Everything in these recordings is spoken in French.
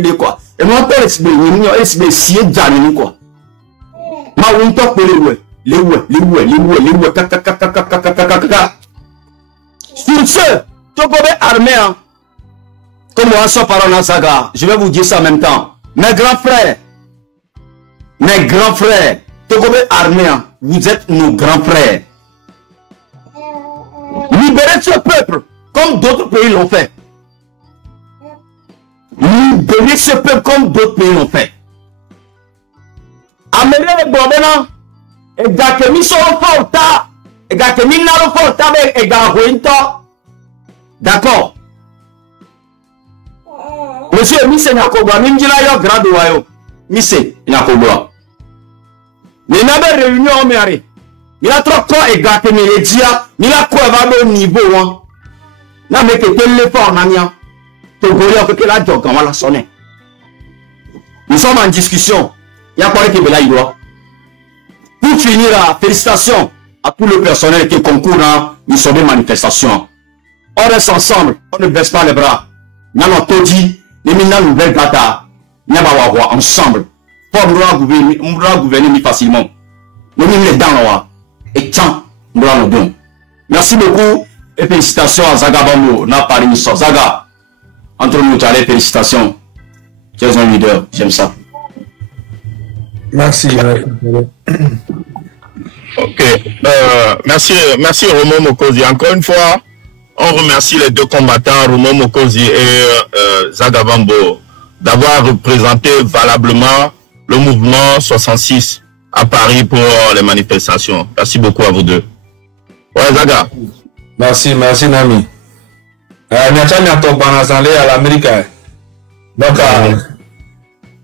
de quoi. Et moi, pas l'esprit, l'esprit, si est déjà quoi. Ma ou top les sur ce, Togo est armé, hein. Comme moi, son parole saga, je vais vous dire ça en même temps. Mes grands frères, Togo est armé, hein. Vous êtes nos grands frères. Libérez ce peuple, comme d'autres pays l'ont fait. Libérez ce peuple comme d'autres pays l'ont fait. Amenez les bons et gâtez-moi sur le forta, et gâtez-moi dans le forta, et gâtez-moi. D'accord. Monsieur, Mise Nakogwa, même dit là, il grade wayo. Mise Nakogwa. Mais n'a pas réunion, mais arrête. Il a trop quoi et gâté mes dia, il a quoi va au niveau, hein. N'a mais que tel l'effort, Nania. Togolais, que la joke, on va la sonner. Nous sommes en discussion. Il y a quoi qui est là, il doit. Pour finir, félicitations à tout le personnel qui concourt dans les manifestations. On reste ensemble, on ne baisse pas les bras. Nous avons tout dit, nous avons une nouvelle data. Nous avons ensemble. Pour nous gouverner facilement. Nous avons les dents et tiens, nous avons bien. Merci beaucoup et félicitations à Zaga Bambo, n'a pas l'émission. Zaga, entre nous, allez, félicitations. Tu es un leader, j'aime ça. Merci. Ok, merci Romo Mokosi. Encore une fois, on remercie les deux combattants, Romo Mokosi et Zaga Bambo, d'avoir représenté valablement le mouvement 66 à Paris pour les manifestations. Merci beaucoup à vous deux. Ouais, Zaga. Merci Nami. Nous à l'Amérique. Donc,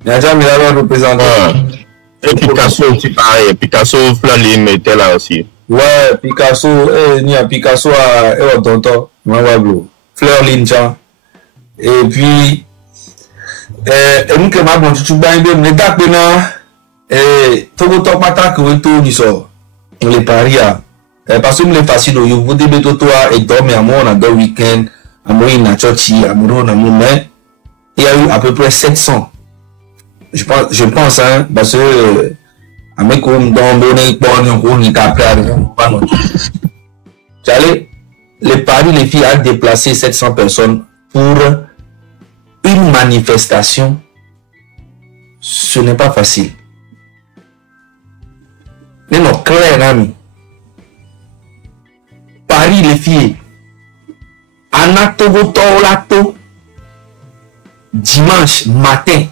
nous avons représenté. Et Picasso aussi pareil, Picasso Flalim était là aussi. Ouais, Picasso, Picasso à Tonton, Fleur Lincha. Et puis, nous que ma bonne tu bain de me d'apena et tout top attaque ou tout du sort. On les paria. Parce que me facile au vous début toi et dormir à mon dans week-end, à moi na chochi, à mon mais il y a eu à peu près 700. Je pense, hein, parce que, avec comme dans les paris, les filles ont déplacé 700 personnes pour une manifestation. Ce n'est pas facile. Mais non, clair, ami. Paris, les filles. Anatogo Lato. Dimanche matin.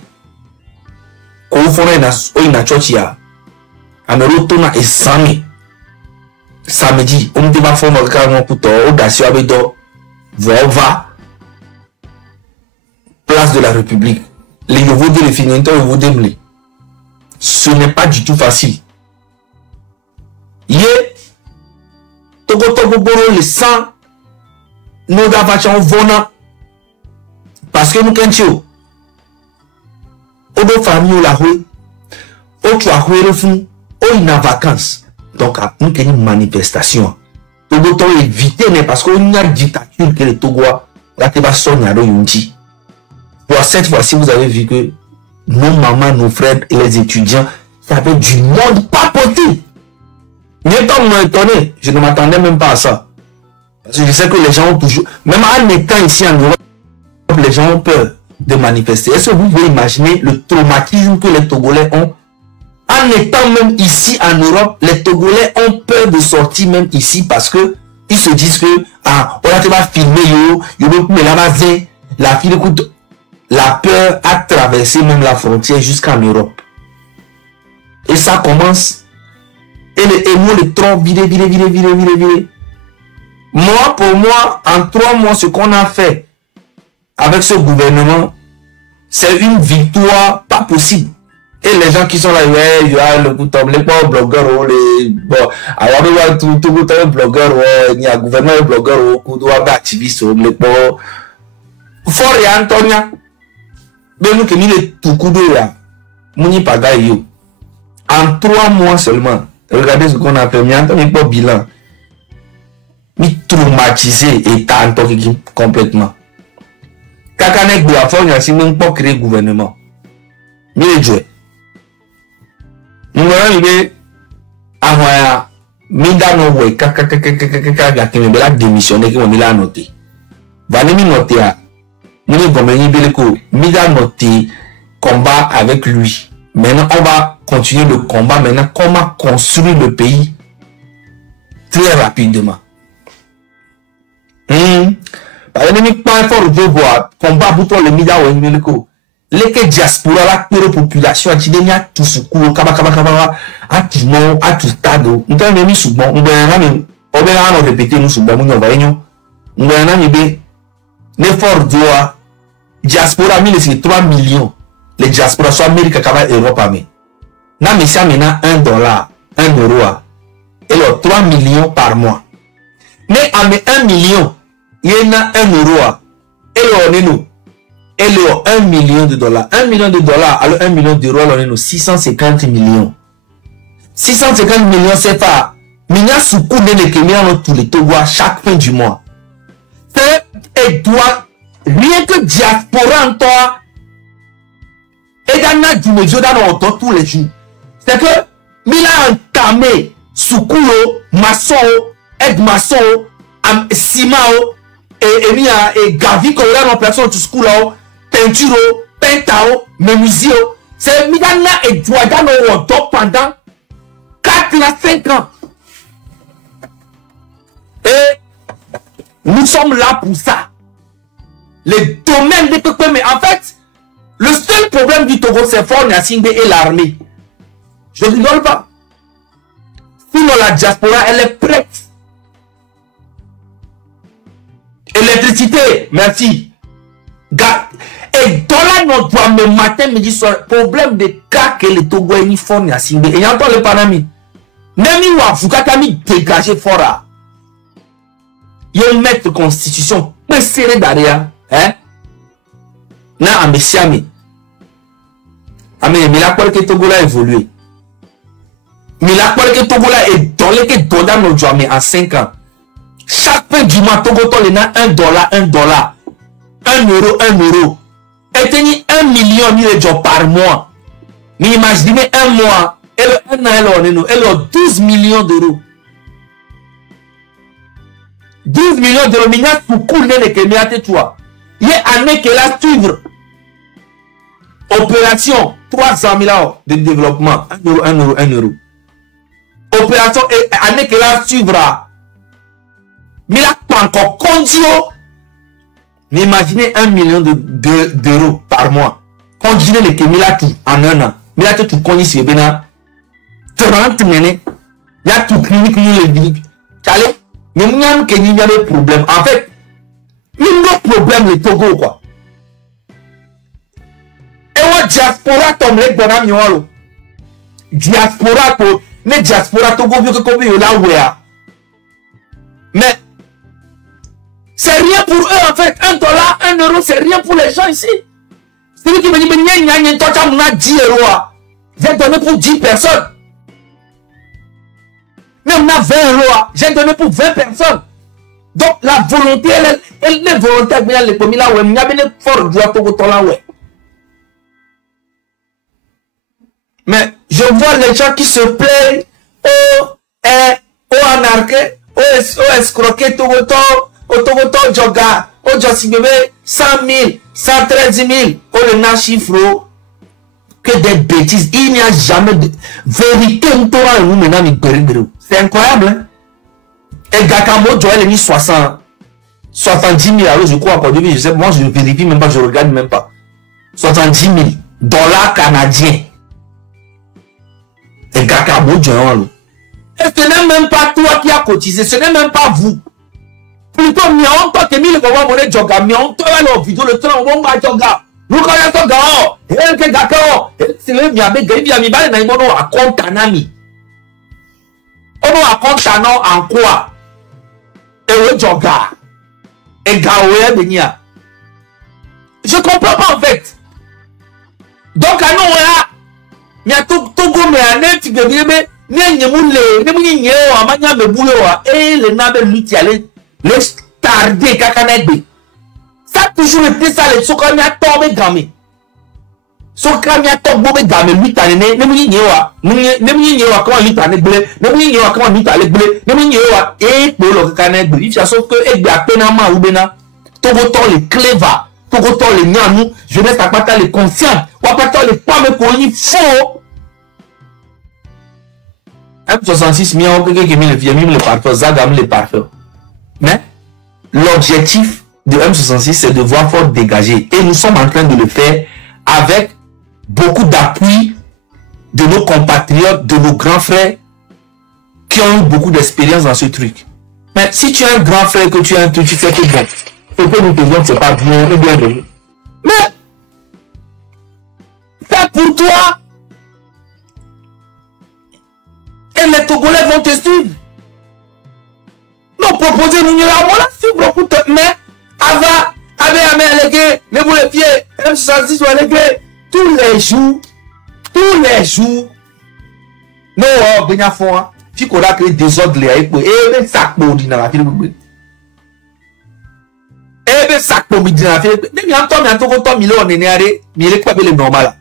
Quand vous faites une chochia, on retourne et samedi, on ne va faire notre carrément pour toi, audacieux avec toi, va, place de la République. Les nouveaux de les vous démlés. Ce n'est pas du tout facile. Togo le sang, nous avons vona, parce que nous avons Odo famille la rue, tu as le fond, il a vacances. Donc, nous avons une manifestation. Togo doit éviter, parce qu'il y a une dictature que les Togois, là, tu vas sonner à l'Oyunti. Pour cette fois-ci, vous avez vu que nos mamans, nos frères et les étudiants, il y avait du monde pas possible. Mais tant m'ont étonné, je ne m'attendais même pas à ça. Parce que je sais que les gens ont toujours, même en étant ici en Europe, les gens ont peur de manifester. Est-ce que vous pouvez imaginer le traumatisme que les Togolais ont? En étant même ici en Europe, les Togolais ont peur de sortir même ici parce que ils se disent que on va filmer la fille écoute, la peur a traversé même la frontière jusqu'en Europe. Et ça commence et les émois les troncs virés. Moi, pour moi, en 3 mois, ce qu'on a fait avec ce gouvernement, c'est une victoire pas possible. Et les gens qui sont là, il y a le bouton, les blogueurs, les bon, alors tout le blogueur, il y a gouverneur blogueur, activiste, les bon, fort et Antonia, mais nous qui nous les tout coup de là, Mouni Pagayo, en 3 mois seulement, regardez ce qu'on a fait, mais Antonia pas bilan, mais traumatisé et tant complètement. Kakanek de affaire, il y a même pas créé gouvernement. Mais les jouets. Nous avons dit, avant, Mida no way, kaka démissionné, qui m'a noté. Vanemi noté à, nous avons dit, Mida noté combat avec lui. Maintenant, on va continuer le combat. Maintenant, comment construire le pays très rapidement. Par exemple, pas fort de voir combat pour le Mida ou Emilico. Les diaspora, la pure population, a dit, il y a tout ce coup, kaba, à tout monde, à tout stade. Nous avons mis sous bon, on va répéter nous sous bon, nous avons mis l'effort de diaspora, 3 millions. Les diaspora, soit Amérique, Europe, mais. N'a mis ça maintenant $1, 1 euro, et alors 3 millions par mois. Mais à 1 million, il y en a 1 euro, et alors nous. Et le 1 million de dollars. 1 million de dollars, alors 1 million d'euros, alors on est 650 millions. 650 millions, c'est pas. Minya soukou de l'économie dans tous les Togois chaque fin du mois. C'est, et doit, rien que diaspora en toi, et dans la du médio dans le tous les jours. C'est que, Mila entamé, soukou, maçon, aide maçon, ciment, et gavi, qu'on a en personne tout ce coup là, peinture, peintao, menuisier, c'est Midana et Douadano pendant 4 à 5 ans. Et nous sommes là pour ça. Les domaines des Togo, mais en fait, le seul problème du Togo, c'est Fort Gnassingbé et l'armée. Je ne rigole pas. Sinon, la diaspora, elle est prête. Électricité, merci. Et dollar non doit me matin, midi soir, problème de cas que les Togo et Fort Gnassingbé. Et y'entend le panami. Nemi wa fukatami dégagé fora. Yon mettre constitution peu serré derrière, hein? Na amesiami. Mais la quoi que Togo a évolué. Mais la quoi que Togo a est dans les que dollar non doit mais en 5 ans. Chaque fin du mois, Togo tole na $1, 1 euro, 1 euro. Et teni 1 million de par mois. Mais imaginez un mois, et le 12 millions d'euros. 12 millions d'euros, mais il y a tout cool de toi. Il y a année qu'elle a suivre. Opération 300 000 de développement. 1 euro, 1 euro, 1 euro. Opération année qu'elle a suivre. Mais là, pas encore condio. Mais imaginez 1 million d'euros par mois. Continuez les Kemilatou en 1 an. Mais là, tout connaît si vous 30 minutes. Il y a tout clinique, les villes. Allez, mais il y a des problèmes. En fait, il y a des problèmes, les Togo, quoi. Et on diaspora, tombe les bonhommes, yolo. Diaspora, mais diaspora, Togo, vu que comme il y a là, mais, c'est rien pour eux en fait. 1 dollar, 1 euro, c'est rien pour les gens ici. C'est lui qui me dit, mais toi, tu as 10 euros. J'ai donné pour 10 personnes. Mais on a 20 euros. J'ai donné pour 20 personnes. Donc la volonté, elle est volontaire. Mais les premiers là, ouais, il y a bien fort droit pour là, ouais. Mais je vois les gens qui se plaignent. Anarché, escroqué, Togoto, Joga, Josibebe, 100 000, 113 000, le na chiffre, que des bêtises. Il n'y a jamais de vérité. C'est incroyable. Hein? Et Gakamo, Joël a mis 70 000 euros, je crois, je sais, moi je ne vérifie même pas, je regarde même pas. 70 000 $ canadiens. Et Gakamo, Joël. Et ce n'est même pas toi qui as cotisé, ce n'est même pas vous. Plutôt, mais on peut que mille fois mon joga, mais on peut aller au vidéo le train, on va joga. Nous connaissons joga, et que d'accord, c'est le bien, mais bien, mais bien, mais on a compte un ami. On a compte un an en quoi? Et le joga. Et gaoué, benia. Je comprends pas en fait. Donc, à nous, là, il y a tout le monde, mais tu peux dire, mais, Ça a toujours été ça, les Sokami a tombé gamé. Sokami a tombé gamé, 8 années, Nemuni Nyewa, comment 8 années blé, Nemuni Nyewa, comment 8 années blé, Nemuni Nyewa, et pour le canet blé, il y a sauf que, et bien, pénama ou béna, Togoton les cléva, Togoton les nyanou, jeunesse à pata les conscients, ou à pata les pommes pour y faux. M66, mi a quelqu'un qui met le parfum, Zagam le parfum. Mais, l'objectif de M66, c'est de voir fort dégager. Et nous sommes en train de le faire avec beaucoup d'appui de nos compatriotes, de nos grands frères qui ont eu beaucoup d'expérience dans ce truc. Mais si tu as un grand frère que tu as un truc, tu sais que bon, ce que nous faisons, c'est pas bien, ou bien de. Mais, c'est pour toi. Et les Togolais vont te suivre. Nous proposer, nous n'y avons pas suivre pour te. Mais, avant, avec les boules pieds, M66 ou les tous les jours, nous, bien fort, tu connais que des ordres, et ça pour dire dans la télé. Et ça pour dire dans la télé. Mais il y a un temps, millions, on est allé, mais il est pas normal.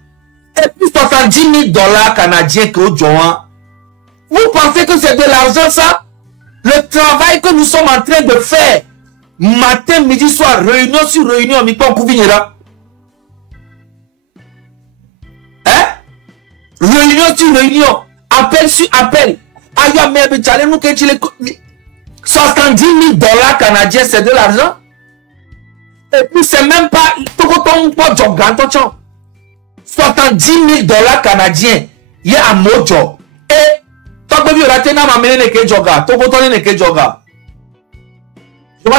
Et puis, $70 000 canadiens que vous vous pensez que c'est de l'argent, ça? Le travail que nous sommes en train de faire, matin, midi, soir, réunion sur réunion, mais pas pour là. Hein? Réunion sur réunion, appel sur appel. Aïe, mais tchalé, nous, que tu les. $70 000 canadiens, c'est de l'argent? Et puis, c'est même pas. Tout le temps, pas job, attention. $70 000 canadiens, il y a un mot job. Et. Je vois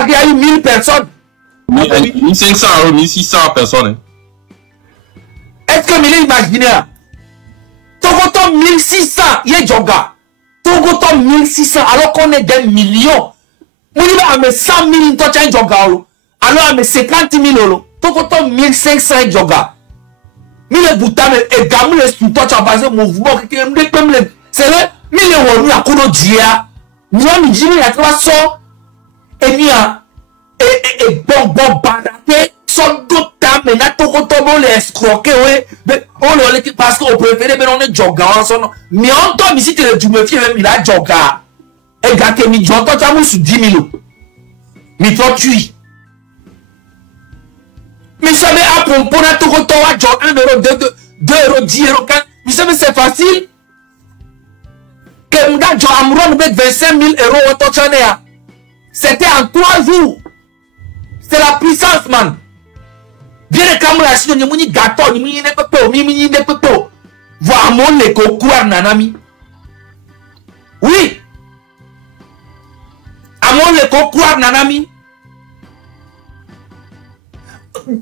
qu'il y a eu 1000 personnes. 1500 ou 1600 personnes. Est-ce que vous imaginez? Togoton 1600, il y a Djoga. Togoton 1600, alors qu'on est des millions. Nous avons 100 000 Djoga. Alors, on a 50 000 Togoton 1500 Djoga. Mais les boutons et gamou les sous-toi, tu as basé mouvement. C'est vrai. Mais les wonu akuno dia ni on dit ni atwa so enia et bon badate so dota mais na tokoto bo les escroquer we on le parce qu'on préfère mais on est joga son mais on tombe ici tu me fie même il a joga et gâté mi joga tu as mis sur 10 000 mi toi tu mais ça mais à pour na tokoto wa joga 1 euro 2 euros 10 euros mais ça c'est facile. Que 25 000 euros au total. C'était en 3 jours. C'est la puissance, man. Bien les caméras, si nous avons gâteau, nous avons pépé. Voir mon éco courir nanami. Oui. À mon éco courir nanami.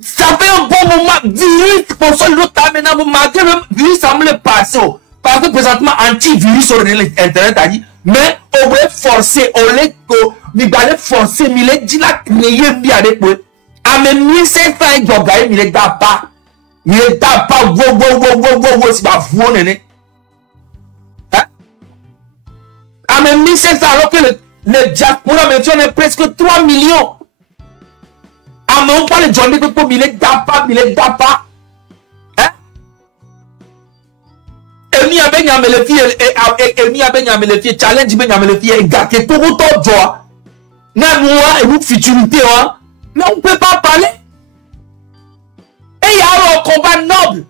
Ça fait un bon moment. Virus, pour ça, l'autre maintenant, vous marquez le virus, ça me le passe. Parce que présentement, antivirus sur Internet a dit, mais on va forcer, on va forcer, mais il dit la créer bien avec moi. À même 1500 jogaï, il est pas. Il est pas, c'est pas vous, néné. À même 1500, alors que le diaspora, maintenant, est presque 3 millions. À même pas le journée que il est pas, Emi abe nyame le fie emi abe nyame le fie challenge be nyame le fie gâté tout auto joie na moi et nous futurité hein mais on peut pas parler et il y a un combat noble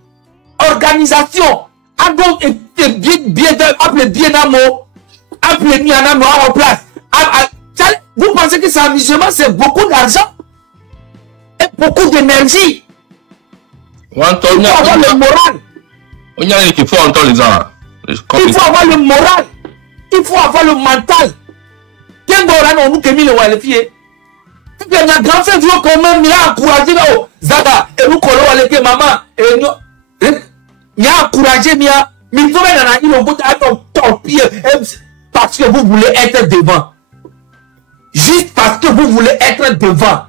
organisation a donc bien appelé bien amour appelé ni en amour en place vous pensez que c'est amusement c'est beaucoup d'argent et beaucoup d'énergie il faut avoir le moral. Il faut entendre les gens. Il faut avoir le moral. Il faut avoir le mental. Quel moral on nous que mis le walefie? Il y a un grand frère qui quand même il a encouragé Zaga et nous collons avec maman et nous il a encouragé Mia mais vous avez dans il on à ton pied parce que vous voulez être devant. Juste parce que vous voulez être devant.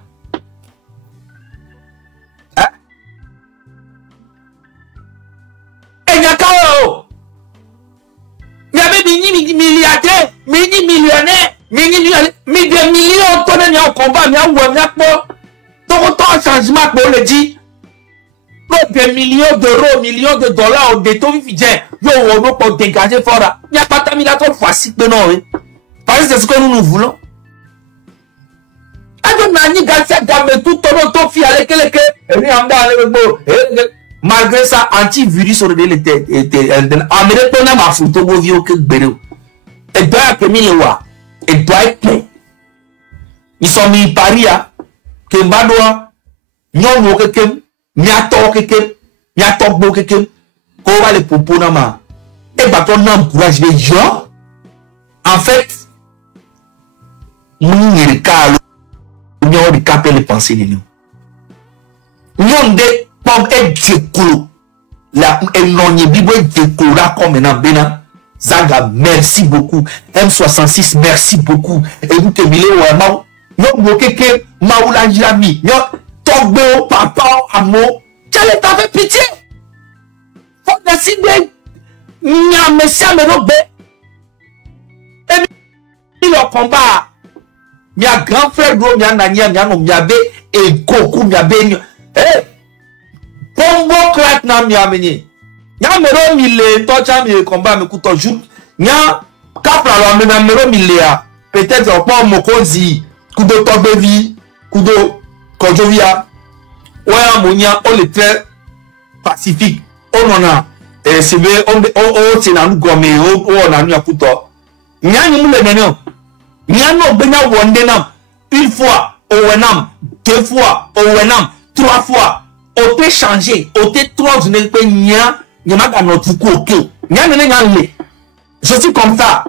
Il y avait des milliardaires, des millionnaires, mais des millions de tonnes de combat, mais on voit bien que tout autant ça changement pour le dit. Des millions d'euros, millions de dollars, des taux vivants, yo, pour dégager fort. Il n'y a pas de temps, trop facile de non. Parce que c'est ce que nous voulons. Malgré ça, antivirus sur le était. Et doit que milewa. Et doit être. Ils sont mis Paris à que Madoua, non, quelqu'un, miato quelqu'un, miato beau quelqu'un, qu'on va les propos nama. Et bah, ton nom courage les gens. En fait, nous, les cas, nous avons capé les pensées de nous. Nous avons des pommes et des coups. La, et non, y bibo des coups là, comme maintenant, Bena. Zaga, merci beaucoup. M66, merci beaucoup. Et vous te milez ou un mot. Nous, quelqu'un, Maoula Jami. Nous, Togbo, papa, amour. Quel est ta pitié? Faut décider. Nya, monsieur, mais non, et le combat. Mia grand frère do mia nanya mia no mia be e goku mia be ni pombo crack na mia meni nya mero mi le tocha mi combat mi kuto ju nya kapra lo me na mero mi le a peut-être opo mokozi kudo tobevi kudo kojovia wa monya o le très pacifique o nona e sebe o tinanu gome o na nu akuto nya ni mu le nene Nyano benya wondenam une fois au wenam, deux fois au wenam, trois fois au te changer, au te trois journées pe nya nyama ga notre coup ok. Nyane nyane. Je suis comme ça.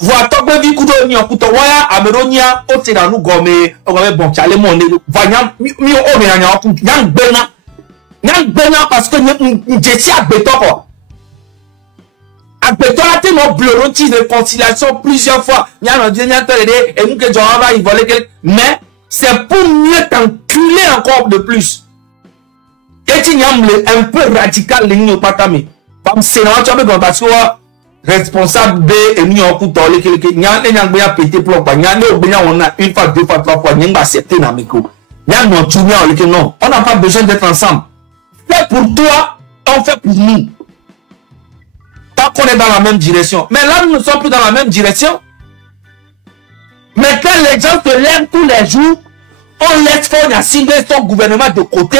Voi tokbe vi kudo ni okuto waya ameronia o te na nu gome o gome bon chale mo ne vanyam mi o me na nya oku nyang bena parce que njesi agbeto ko. Après toi, tu as de réconciliation plusieurs fois. Mais c'est pour mieux t'enculer encore de plus. Et tu as un peu radical, parce que responsable B et nous avons pété pour on a une fois, deux fois, trois fois, on a accepté non, on n'a pas besoin d'être ensemble. Fait pour toi, on fait pour nous. Qu'on est dans la même direction. Mais là, nous ne sommes plus dans la même direction. Mais quand les gens se lèvent tous les jours, on laisse faire un signe son gouvernement de côté.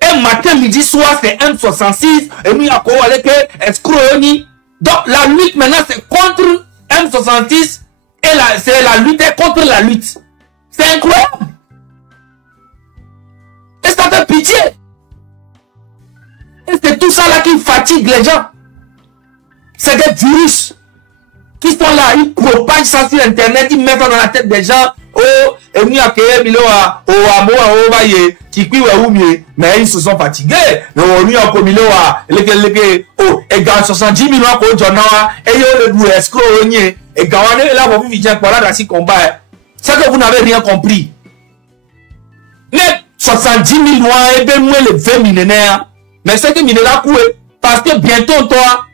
Et matin, midi, soir, c'est M66. Et nous, à quoi avec escroquerie. Donc, la lutte maintenant, c'est contre M66. Et c'est la lutte contre la lutte. C'est incroyable. Et ça fait pitié. Et c'est tout ça là qui fatigue les gens. C'est des virus qui sont là, ils propagent ça sur internet, ils mettent ça dans la tête des gens. Oh, et nous accueillons Miloa, oh, oh, vaillé, qui cuit ou mieux, mais ils se sont fatigués. Nous avons Miloa, oh, et gagne 70 millions pour Jonawa, et yo le bout escroc, et gagne là, vous vivez pour la race combat. C'est que vous n'avez rien compris. Mais 70 millions, et bien moins les 20 millénaires. Mais c'est que millénaire coué, parce que bientôt toi,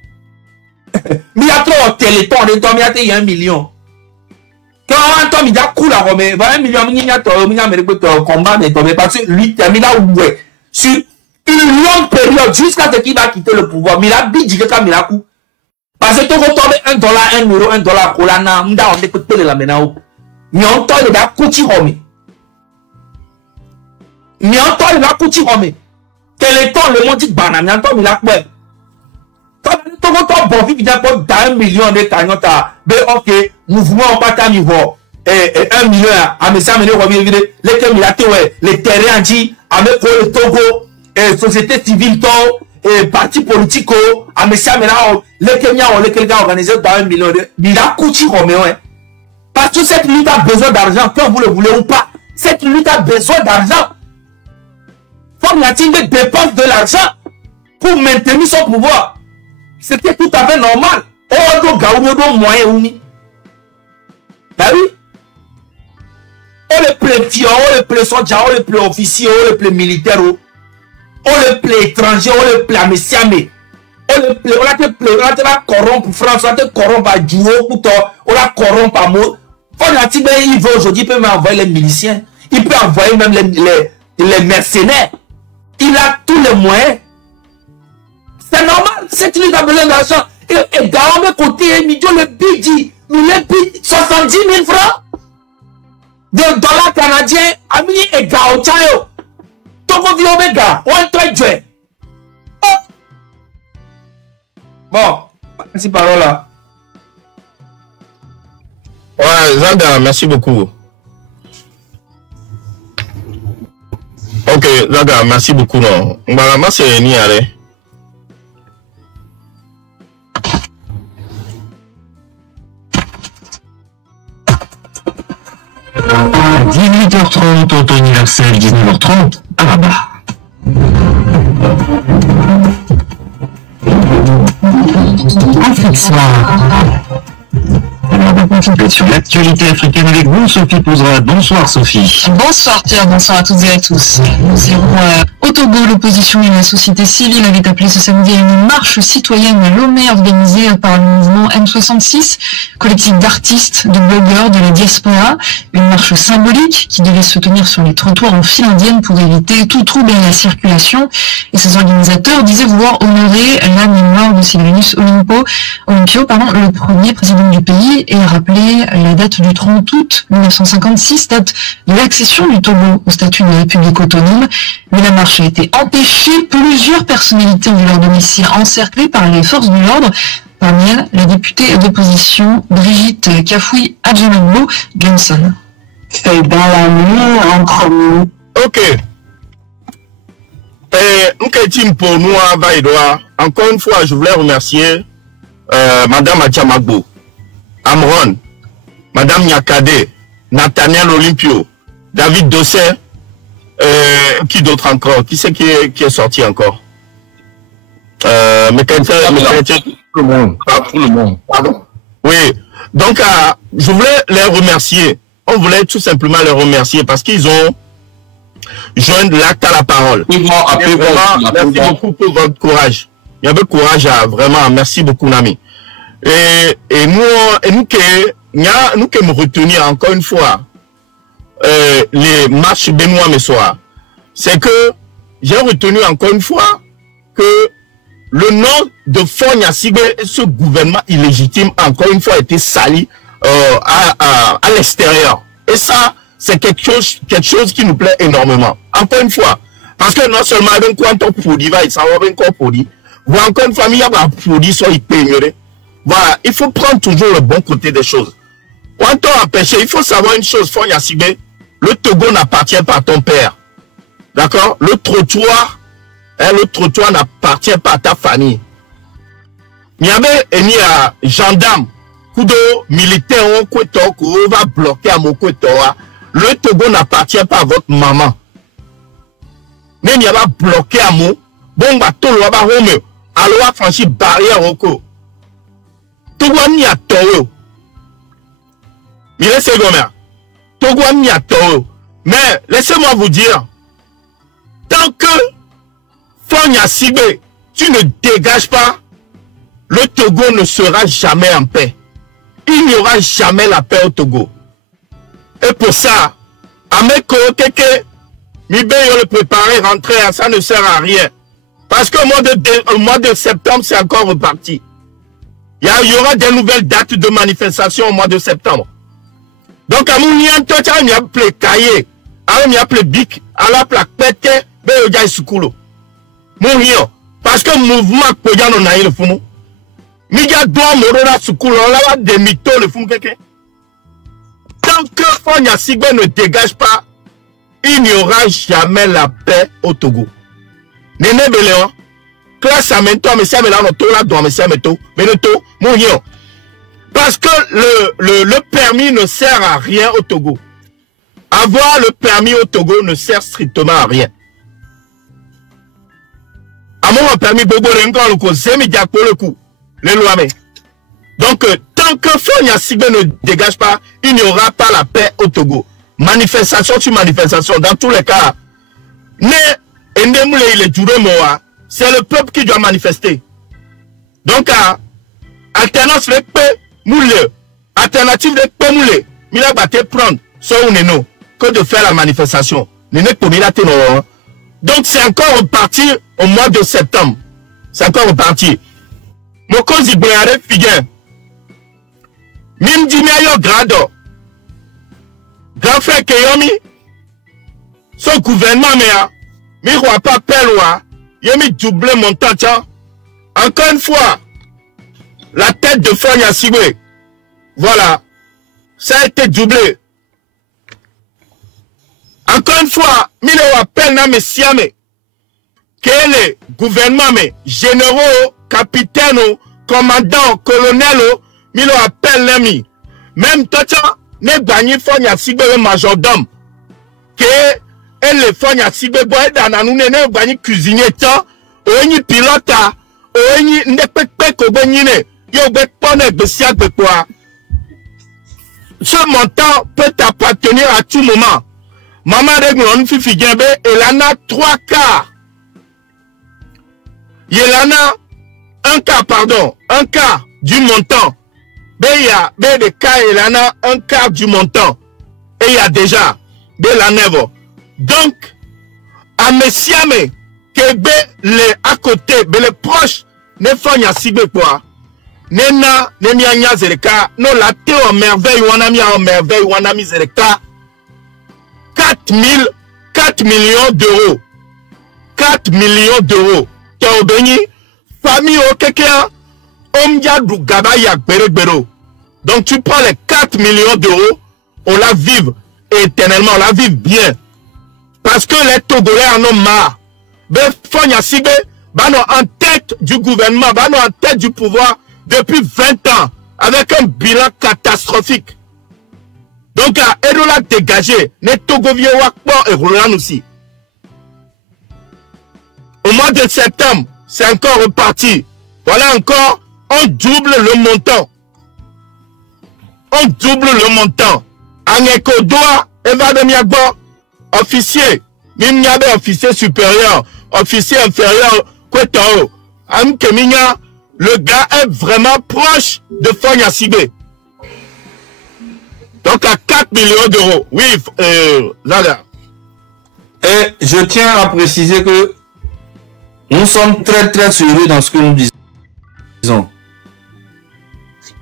il y a trop de téléthon, il y a 1 million. Quand il y a cool à Rome, 1 million, il y a un combat, parce que lui, il a oué sur une longue période jusqu'à ce qu'il va quitter le pouvoir. Mais il a dit que il a coup. Parce que tu vas tomber $1, €1, $1, colana, on est peut-être la menao. Mais on t'a il a coûté Rome. Mais on t'a il a coûté Rome. Téléthon, le monde dit banane, mais on t'a il a quoi? Bon, il y a pas d'1 million de cagnottes. Ok, mouvement en partant niveau. Et 1 million, à mes amis, les terrains dit, avec le Togo, et société civile, et parti politique, à mes amis, les Kenyans, les Kenyans organisés dans 1 million de. Il a coûté Roméo. Parce que cette lutte a besoin d'argent, que vous le voulez ou pas. Cette lutte a besoin d'argent. Faut qu'il dépense de l'argent pour maintenir son pouvoir. C'était tout à fait normal. Oh, donc, moyen uni. Ben oui. On le plaît fier, on le plaît soldat, on le plaît officier, on le plaît militaire, on le plaît étranger, on le plaît amessiamé. On le plaît, on la corrompre France, on la corrompre à Djouo, on la corrompre à Mo. On a dit, ben, il veut aujourd'hui, il peut m'envoyer les miliciens. Il peut envoyer même les mercenaires. Il a tous les moyens. C'est normal. C'est qu'il a besoin d'argent. Et dans le côté, le budget, nous le budget 70 000 francs de dollars canadiens. Ami et Gao Chayo. Togo Omega. On toi jouer. Bon, merci parole là. Ouais, Zaga, merci beaucoup. Ok, Zaga, merci beaucoup. Non, moi c'est ni allez. 18h30, au temps universel, 19h30, à Rabat. Afrique Soir. Alors, on va continuer sur l'actualité africaine avec vous, Sophie Pouzra. Bonsoir, Sophie. Bonsoir, Pierre. Bonsoir à toutes et à tous. Nous irons au Togo. L'opposition et la société civile avaient appelé ce samedi à une marche citoyenne à Lomé organisée par le mouvement M66, collectif d'artistes, de blogueurs de la diaspora. Une marche symbolique qui devait se tenir sur les trottoirs en file indienne pour éviter tout trouble à la circulation. Et ces organisateurs disaient vouloir honorer la mémoire de Sylvanus Olympio, le premier président du pays, et rappeler la date du 30 août 1956, date de l'accession du Togo au statut de république autonome. Mais la marche a été empêchée. Plusieurs personnalités ont vu leur domicile encerclé par les forces de l'ordre. Parmi elles, la députée d'opposition Brigitte Kafoui Adjamagbo Johnson. C'est dans la nuit entre nous. Ok. Pour nous, encore une fois, je voulais remercier Madame Adjamagbo, Amron, Madame Nyakade, Nathaniel Olympio, David Dosset, qui d'autre encore? Qui c'est qui est sorti encore? Mécanicien, tout le monde. Pas tout le monde. Pardon? Oui. Donc, je voulais les remercier. On voulait tout simplement les remercier parce qu'ils ont joint l'acte à la parole. Merci beaucoup pour votre courage. Il y avait courage à vraiment. Merci beaucoup, Nami. Et nous que me retenir encore une fois les marches Benoît Messoa, c'est que j'ai retenu encore une fois que le nom de Fonya Sigbe et ce gouvernement illégitime encore une fois a été sali à l'extérieur. Et ça, c'est quelque chose qui nous plaît énormément. Encore une fois, parce que non seulement avec quoi on produit, il s'en va avec quoi produit, voilà encore une fois, il y a un produit soit il peut ignorer. Voilà, il faut prendre toujours le bon côté des choses. Quand on empêche, il faut savoir une chose, Fonya Sigbe, le Togo n'appartient pas à ton père. D'accord? Le trottoir n'appartient pas à ta famille. Il y avait un gendarme, kudo militaire, on va bloquer à mon côté. Le Togo n'appartient pas à votre maman. Même il y a pas bloqué à mon, bon, bah, tout le monde va remettre. Alors, franchir barrière au co. Togo n'y a toro. Mais laissez gomer. Togo n'y a toro. Mais laissez-moi vous dire, tant que Fonya Sigbe, tu ne dégages pas, le Togo ne sera jamais en paix. Il n'y aura jamais la paix au Togo. Et pour ça, Ameko Keke, Mibe le préparer, rentrer, ça ne sert à rien. Parce que au mois de septembre, c'est encore reparti. Il y aura des nouvelles dates de manifestation au mois de septembre. Donc, à mon lien, toi, tu as appelé Kaye, à mis appelé Bic, à la plaque Pete, Beoja Sukulo. Mon lien, parce que le mouvement Koyan on a eu le fou. Miga doit Morona Sukulo, on a des mythos le fou quelqu'un. Tant que Fonya Sigbe ne dégage pas, il n'y aura jamais la paix au Togo. Néné Beléon, classe à mento, mais ça me l'a noté là, doit me ça meto, mais le to, mon lien. Parce que le permis ne sert à rien au Togo. Avoir le permis au Togo ne sert strictement à rien. À mon permis, Bobo Rengo, le coup, c'est média pour le coup. Les lois, mais. Donc, tant que Fonya Sigbe ne dégage pas, il n'y aura pas la paix au Togo. Manifestation sur manifestation, dans tous les cas. Mais, c'est le peuple qui doit manifester. Donc, alternance de paix, moule. Alternative de paix, moule. Mila bate prendre, so ou neno. que de faire la manifestation. Donc c'est encore reparti au mois de septembre. C'est encore reparti. Mokozi Boyare Figuin. Mim Dimeyo Grado. Grand frère Keyomi. Son gouvernement, mais il ne pas perdre. Il a mis doublé mon temps. Encore une fois, la tête de Fonya Sibé. Voilà. Ça a été doublé. Encore une fois, il appelle mes siame. Que les gouvernements, généraux, capitaines, commandants, colonels, il appelle l'ami. Même toi, ne gagne Fonya Sibé le majordome. Que les Fonya Sibé boy dans nous ne gagne cuisinier temps, ou pilote, ou ne peut pas que benine, yo be pone de siak de quoi. Ce montant peut appartenir à tout moment. Maman Reglon Fifi Gembe, elle en a 3 quarts. Il en a un quart du montant. Beya, be de cas, il en a un quart du montant. Et il y a déjà de la neige. Donc, à Messiame, que be les à côté, be les proches, ne font ya sibe quoi. Nena, nemianya zereka, no la te en merveille, en merveille, wanami zereka. 4 millions d'euros. 4 millions d'euros. Taobeni, famille au kekea, omya du gabaya gbero. Donc tu prends les 4 millions d'euros, on la vive éternellement, on la vive bien. Parce que les Togolais en ont marre. Ben, Fonya Sibé, bano en tête du gouvernement, bano en tête du pouvoir depuis 20 ans, avec un bilan catastrophique. Donc, à Edola dégagé, les Togoviens Wakpo et Roland aussi. Au mois de septembre, c'est encore reparti. Voilà encore, on double le montant. On double le montant. Angeko Doa, Eva de Miagbo, officier, Mimniabe, officier supérieur, officier inférieur, Kwetao, Amkeminya, le gars est vraiment proche de Fonya Sibé. Donc à 4 millions d'euros. Oui, Zada. Et je tiens à préciser que nous sommes très sérieux dans ce que nous disons.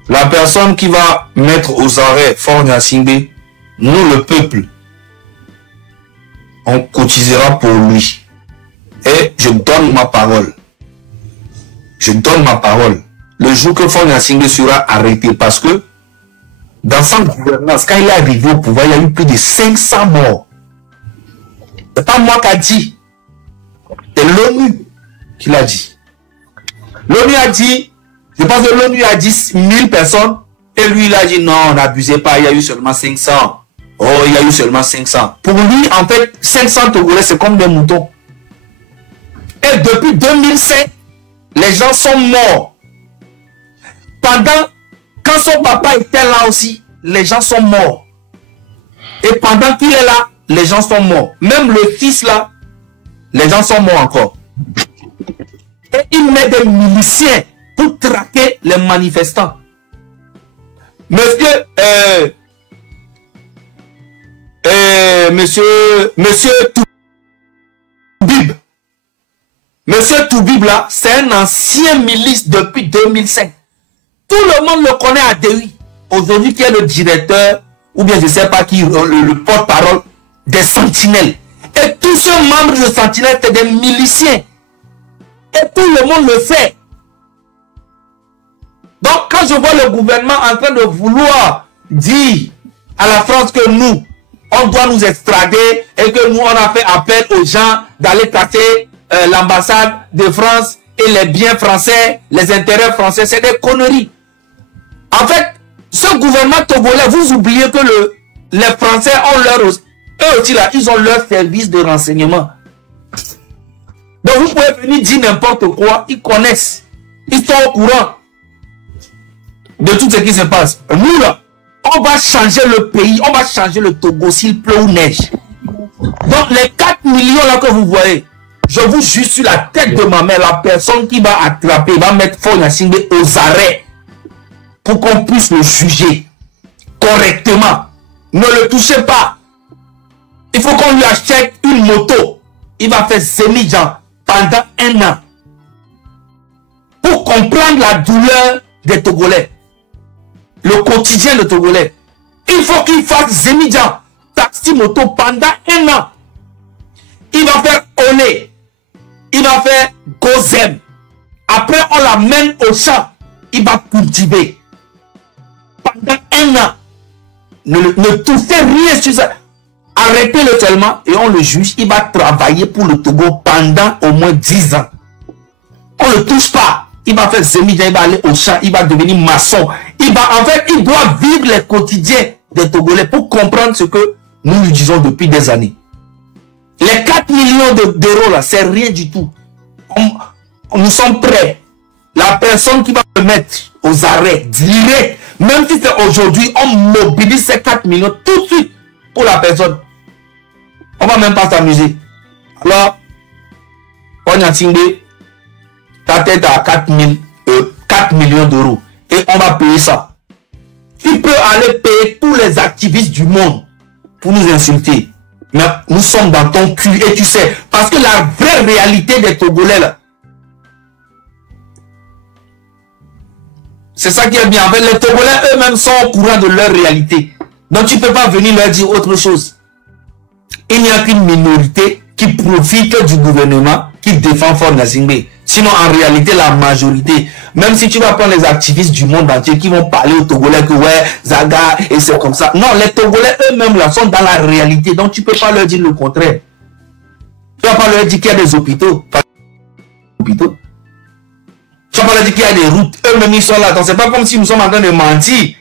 La personne qui va mettre aux arrêts Fonya Sibé, nous le peuple, on cotisera pour lui. Et je donne ma parole. Je donne ma parole. Le jour que Fonya Sibé sera arrêté, parce que dans sa gouvernance, quand il est arrivé au pouvoir, il y a eu plus de 500 morts. C'est pas moi qui a dit. C'est l'ONU qui l'a dit. L'ONU a dit, je pense que l'ONU a dit 1000 personnes, et lui il a dit non, n'abusez pas, il y a eu seulement 500. Oh, il y a eu seulement 500. Pour lui, en fait, 500 Togolais, c'est comme des moutons. Et depuis 2005, les gens sont morts. Quand son papa était là aussi, les gens sont morts. Et pendant qu'il est là, les gens sont morts. Même le fils là, les gens sont morts encore. Et il met des miliciens pour traquer les manifestants. Monsieur Toubib. Monsieur Toubib là, c'est un ancien milice depuis 2005. Tout le monde le connaît à Déhi. Aujourd'hui, qui est le directeur, ou bien je ne sais pas qui, le porte-parole des sentinelles. Et tous ces membres de sentinelles, c'est des miliciens. Et tout le monde le sait. Donc, quand je vois le gouvernement en train de vouloir dire à la France que nous, on doit nous extrader et que nous, on a fait appel aux gens d'aller casser l'ambassade de France et les biens français, les intérêts français, c'est des conneries. En fait, ce gouvernement togolais, vous oubliez que les Français ont eux aussi là, ils ont leur service de renseignement. Donc vous pouvez venir dire n'importe quoi, ils connaissent, ils sont au courant de tout ce qui se passe. Nous là, on va changer le pays, on va changer le Togo s'il pleut ou neige. Donc les 4 millions là que vous voyez, je vous jure sur la tête de ma mère, la personne qui va attraper, va mettre Fonya Sibé aux arrêts pour qu'on puisse le juger correctement. Ne le touchez pas. Il faut qu'on lui achète une moto. Il va faire Zemidjan pendant 1 an. Pour comprendre la douleur des Togolais. Le quotidien des Togolais. Il faut qu'il fasse Zemidjan, taxi moto pendant 1 an. Il va faire Olé. Il va faire Gozem. Après, on l'amène au champ. Il va cultiver. Pendant 1 an. Ne touchez rien sur ça. Arrêtez-le seulement et on le juge. Il va travailler pour le Togo pendant au moins 10 ans. On ne le touche pas. Il va faire Zemidjan, il va aller au champ, il va devenir maçon. Il doit vivre les quotidiens des Togolais pour comprendre ce que nous lui disons depuis des années. Les 4 millions d'euros là, c'est rien du tout. Nous sommes prêts. La personne qui va me mettre aux arrêts direct, même si c'est aujourd'hui, on mobilise ces 4 millions tout de suite pour la personne. On va même pas s'amuser. Alors, on a tingé ta tête à 4 millions d'euros. Et on va payer ça. Tu peux aller payer tous les activistes du monde pour nous insulter. Mais nous sommes dans ton cul et tu sais. Parce que la vraie réalité des Togolais là. C'est ça qui est bien. En fait, les Togolais eux-mêmes sont au courant de leur réalité. Donc tu ne peux pas venir leur dire autre chose. Il n'y a qu'une minorité qui profite du gouvernement qui défend Faure Gnassingbé. Sinon, en réalité, la majorité, même si tu vas prendre les activistes du monde entier qui vont parler aux Togolais que ouais, Zaga, et c'est comme ça. Non, les Togolais eux-mêmes là sont dans la réalité. Donc tu ne peux pas leur dire le contraire. Tu ne vas pas leur dire qu'il y a des hôpitaux. Tu ne vas pas leur dire qu'il y a des routes. Eux-mêmes ils sont là. Donc c'est pas comme si nous sommes en train de mentir.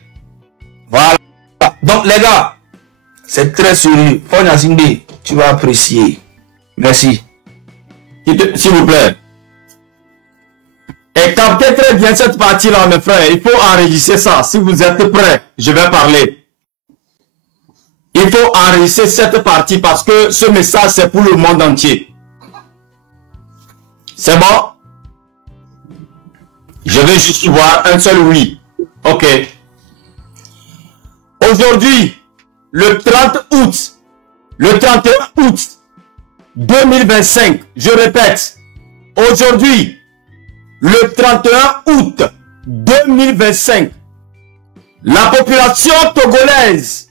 Voilà. Donc les gars, c'est très sérieux. Faure Gnassingbé, tu vas apprécier. Merci. S'il vous plaît. Et captez très bien cette partie-là, mes frères. Il faut enregistrer ça. Si vous êtes prêts, je vais parler. Il faut enregistrer cette partie parce que ce message, c'est pour le monde entier. C'est bon? Je vais juste voir un seul oui. Ok. Aujourd'hui, le 30 août, le 31 août 2025, je répète, aujourd'hui, le 31 août 2025, la population togolaise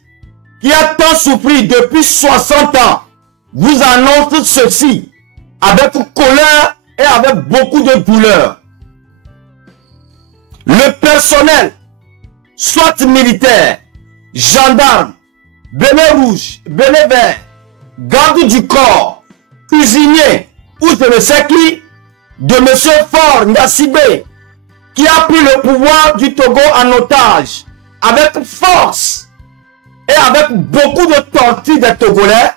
qui a tant souffert depuis 60 ans vous annonce ceci avec colère et avec beaucoup de douleur. Le personnel, soit militaire, gendarme, béné rouge, béné vert, garde du corps, cuisinier ou je ne sais qui, de M. Faure Gnassingbé, qui a pris le pouvoir du Togo en otage avec force et avec beaucoup de torture des Togolais,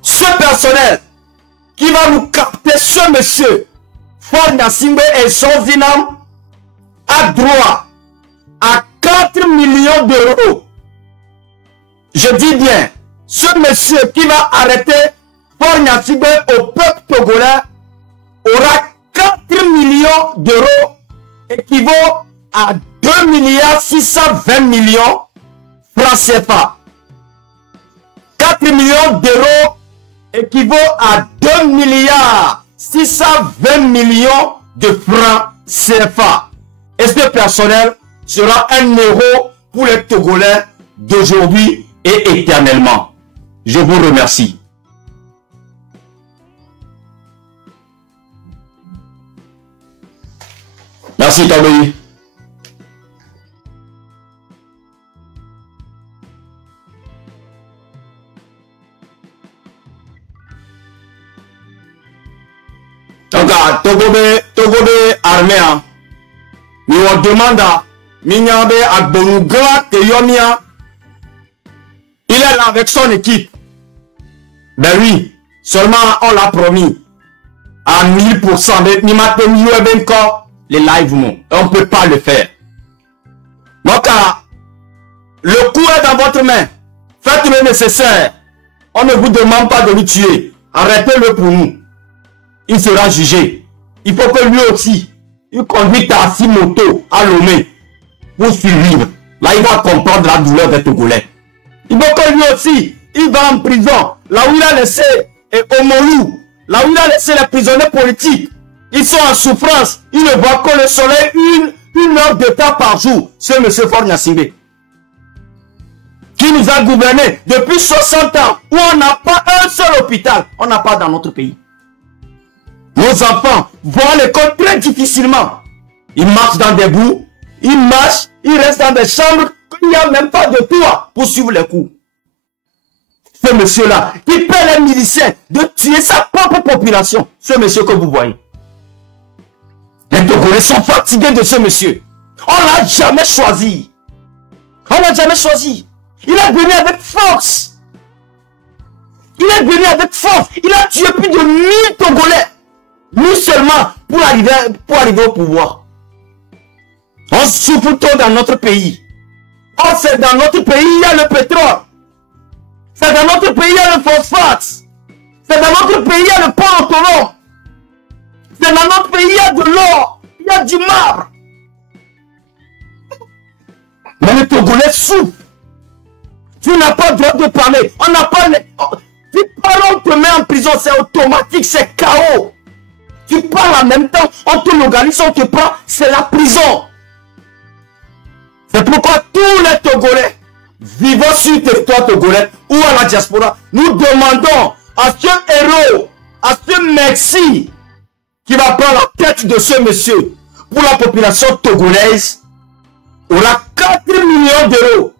ce personnel qui va nous capter ce monsieur Faure Gnassingbé et son zinam a droit à 4 millions d'euros. Je dis bien, ce monsieur qui va arrêter Faure Gnassingbé au peuple togolais aura 4 millions d'euros équivaut à 2 milliards 620 millions francs CFA. 4 millions d'euros équivaut à 2 milliards 620 millions de francs CFA. Et ce personnel sera un héros pour les Togolais d'aujourd'hui et éternellement. Je vous remercie. Merci Togoy. Donc, Togobe armée, nous on demande à Minyabe Agbonugra Teyomia. Il est là avec son équipe. Ben oui, seulement on l'a promis. À 1000%. Les lives, non. On ne peut pas le faire. Donc, le coup est dans votre main. Faites le nécessaire. On ne vous demande pas de le tuer. Arrêtez-le pour nous. Il sera jugé. Il faut que lui aussi, il conduit taxi moto à Lomé pour survivre. Là, il va comprendre la douleur des Togolais. Il faut que lui aussi, il va en prison. Là où il a laissé Omolou, là où il a laissé les prisonniers politiques, ils sont en souffrance. Ils ne voient que le soleil une heure de temps par jour. C'est M. Faure Gnassingbé qui nous a gouverné depuis 60 ans, où on n'a pas un seul hôpital. On n'a pas dans notre pays. Nos enfants vont à l'école très difficilement. Ils marchent dans des bouts, ils marchent, ils restent dans des chambres, il n'y a même pas de toit pour suivre les cours. Ce monsieur-là, qui paie les miliciens de tuer sa propre population. Ce monsieur que vous voyez. Les Togolais sont fatigués de ce monsieur. On ne l'a jamais choisi. On ne l'a jamais choisi. Il est venu avec force. Il est venu avec force. Il a tué plus de 1000 Togolais. Nous seulement pour arriver au pouvoir. On souffre trop dans notre pays. Oh, c'est dans notre pays, il y a le pétrole. C'est dans notre pays, il y a le phosphate. C'est dans notre pays, il y a le port autonome. C'est dans notre pays, il y a de l'or. Il y a du marbre. Mais les Togolais souffrent. Tu n'as pas le droit de parler. On n'a pas les... Tu parles, on te met en prison, c'est automatique, c'est chaos. Tu parles en même temps, on te localise, on te prend, c'est la prison. C'est pourquoi tous les Togolais vivant sur le territoire togolais ou à la diaspora, nous demandons à ce héros, à ce Messi qui va prendre la tête de ce monsieur pour la population togolaise, aura 4 millions d'euros,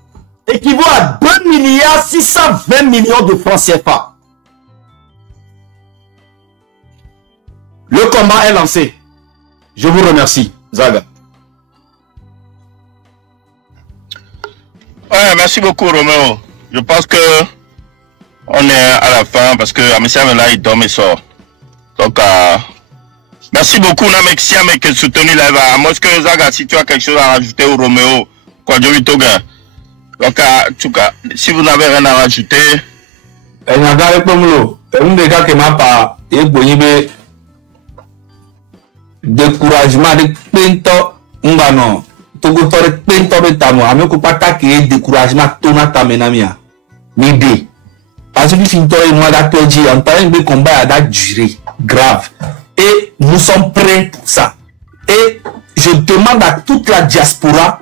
équivaut à 2 milliards 620 millions de francs CFA. Le combat est lancé. Je vous remercie, Zaga. Ouais, merci beaucoup, Roméo. Je pense que on est à la fin parce que Amissia là, il dorme et sort. Donc, merci beaucoup, Namexia, mais que soutenu là. À moins que Zaga, si tu as quelque chose à rajouter au Roméo, quoi, je vais toga. Donc, en tout cas, si vous n'avez rien à rajouter. Il y a un des gars qui m'a pas découragement de pinto ngano togo tore pinto betamo ame ko pata ke découragement tona tamenamia midi parce que finto et moi la toji en train de combat a duré grave et nous sommes prêts pour ça et je demande à toute la diaspora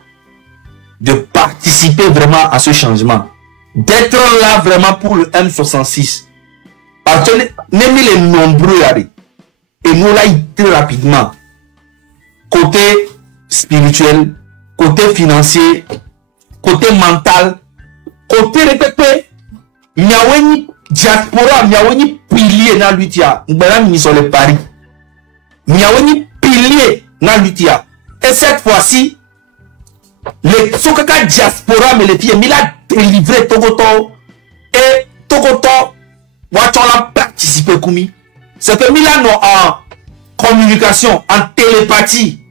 de participer vraiment à ce changement, d'être là vraiment pour le M66 parce que même les nombreux et nous là très rapidement côté spirituel, côté financier, côté mental, côté répété, miaweni diaspora, miaweni pilier na lutia, ngana ni sur le pari, miaweni pilier na lutia. Et cette fois-ci, les sokaka diaspora me les filles, mila délivré Togoto et Togoto, wachola participer koumi. C'est que Milan en communication, en télépathie,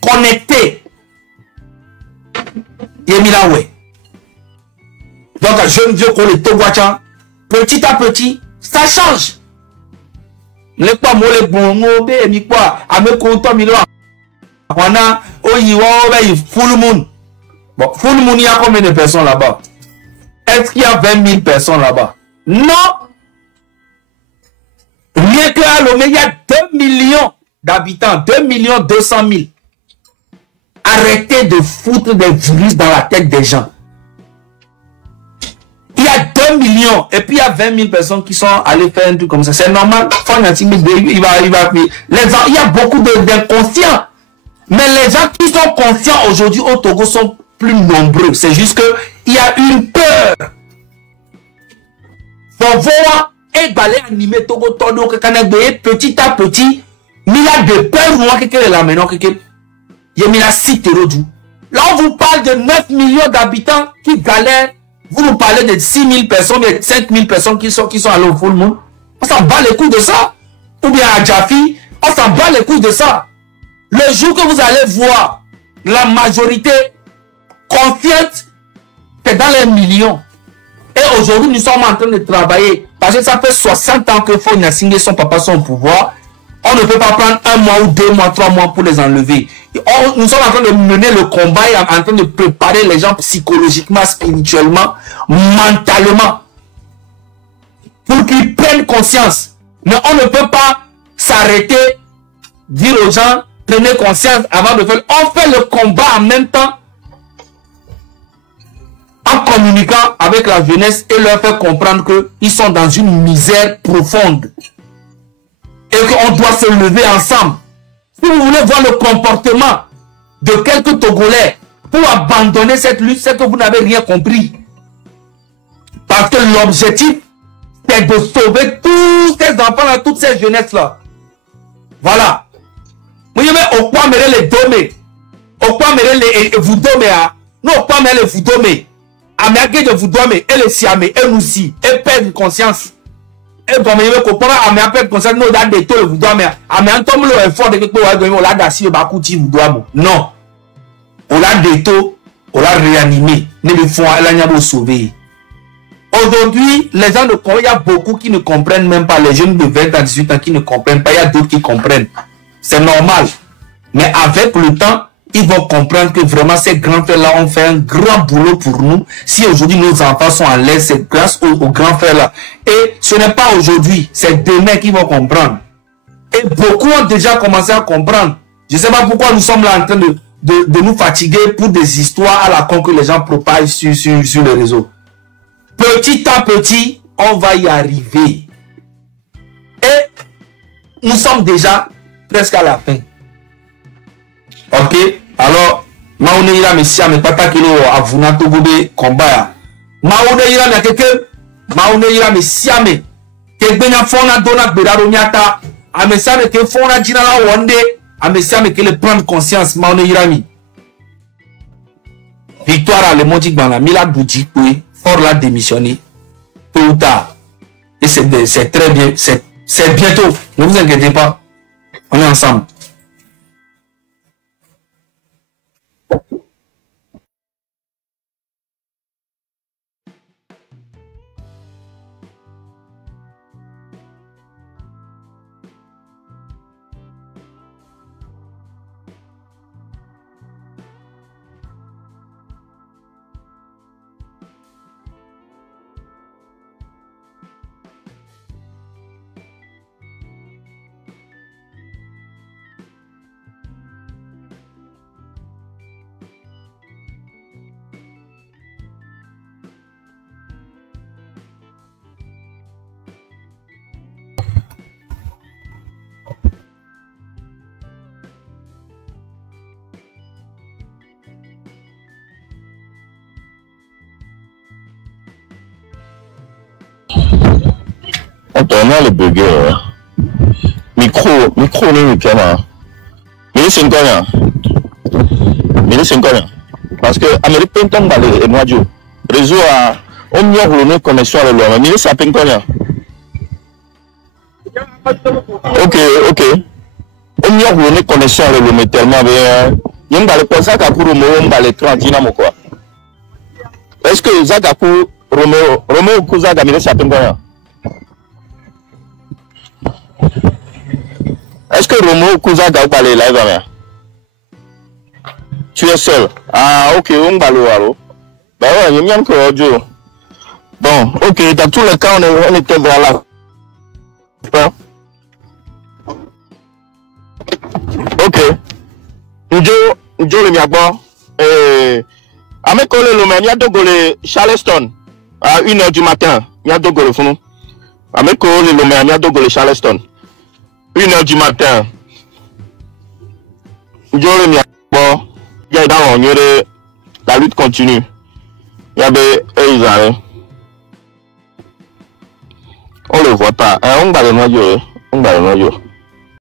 connecté. Et Milan, ouais. Donc, jeune vieux qu'on les Togouachan, petit à petit, ça change. Les pas moi les bons, mais quoi, à me compter Milan. On a, full moon. Bon, full moon, il y a combien de personnes là-bas? Est-ce qu'il y a 20 000 personnes là-bas? Non! Rien que à Lomé, il y a 2 millions d'habitants, 2 200 000. Arrêtez de foutre des virus dans la tête des gens. Il y a 2 millions et puis il y a 20 000 personnes qui sont allées faire un truc comme ça. C'est normal. Il y a beaucoup d'inconscients. Mais les gens qui sont conscients aujourd'hui au Togo sont plus nombreux. C'est juste que il y a une peur. Faut voir et balai animé Togo Togo petit à petit. Il y a de peur moi que la maintenant que il y a mis la cité Rodou. Là on vous parle de 9 millions d'habitants qui galèrent. Vous nous parlez de 6 000 personnes, de 5 000 personnes qui sont allées au full monde. On s'en bat les couilles de ça. Ou bien à Jaffi, on s'en bat les couilles de ça. Le jour que vous allez voir la majorité consciente, c'est dans les millions. Et aujourd'hui, nous sommes en train de travailler. Parce que ça fait 60 ans que Faure Gnassingbé, son papa, sont au pouvoir. On ne peut pas prendre 1 mois ou 2 mois, 3 mois pour les enlever. Nous sommes en train de mener le combat et en train de préparer les gens psychologiquement, spirituellement, mentalement, pour qu'ils prennent conscience. Mais on ne peut pas s'arrêter, dire aux gens, prenez conscience avant de faire. On fait le combat en même temps, en communiquant avec la jeunesse et leur faire comprendre qu'ils sont dans une misère profonde et qu'on doit se lever ensemble. Si vous voulez voir le comportement de quelques Togolais pour abandonner cette lutte, c'est que vous n'avez rien compris. Parce que l'objectif, c'est de sauver tous ces enfants-là, toutes ces jeunesses-là. Voilà. Vous voyez, au quoi les domés, au quoi les vous domés, nous au quoi les vous domés, à merguer de vous domés, et les siamés, et nous aussi, et perdre conscience. Et comme il veut comprendre, à me perdre conscience, nous avons des taux, vous domés, à me entendre le effort de quelque chose, on l'a d'assis, bakouti, vous domés. Non. On l'a des taux, on l'a réanimé, mais le fond, elle a sauvé. Aujourd'hui, les gens il y a beaucoup qui ne comprennent même pas, les jeunes de 20 à 18 ans qui ne comprennent pas, il y a d'autres qui comprennent. C'est normal. Mais avec le temps, ils vont comprendre que vraiment ces grands frères-là ont fait un grand boulot pour nous. Si aujourd'hui nos enfants sont à l'aise, c'est grâce aux grands frères-là. Et ce n'est pas aujourd'hui, c'est demain qu'ils vont comprendre. Et beaucoup ont déjà commencé à comprendre. Je ne sais pas pourquoi nous sommes là en train de nous fatiguer pour des histoires à la con que les gens propagent sur les réseaux. Petit à petit, on va y arriver. Et nous sommes déjà presque à la fin. Ok, alors, Maoune ira me siam et pata kilo avuna togobe combat. Maoune ira me keke, Maoune ira me siam ke benya fona dona bedaro nyata, ame siam ke fona jinala wonde, ame siam ke le prendre conscience Maoune ira mi. Victoire à le Monti Gbana, Mila Boudji, oui, fort l'a démissionné, tôt ou tard. Et c'est très bien, c'est bientôt, ne vous inquiétez pas, on est ensemble. On a le burger. Micro, ni piano. Mais c'est quoi? Parce que Amérique Penton balé et Noadio. Réseau a on y a une connexion avec l'homme. Mais c'est à peine quoi? Ok. On y a une connexion avec l'homme tellement bien. Il y a un balé pour ça qu'à pour le balé 30 dynamo quoi. Est-ce que Zagaku Romo Kuza Gamine c'est à peine quoi? Est-ce que Romo Kuza Gauba les live là? Tu es seul? Ah ok, on va le voir. Bah ouais, il y a encore audio. Bon, ok, dans tous les cas, on était vers là. Ok. Njo le miagbo. Ame kole le men, il y a dogole Charleston. À 1h du matin, il y a dogole funu. Ame kole le men, il y a dogole Charleston. 1h du matin. Njo le miagbo. Il y a dans la lutte continue. Il y avait Eizare. On le voit pas. On va le noyau.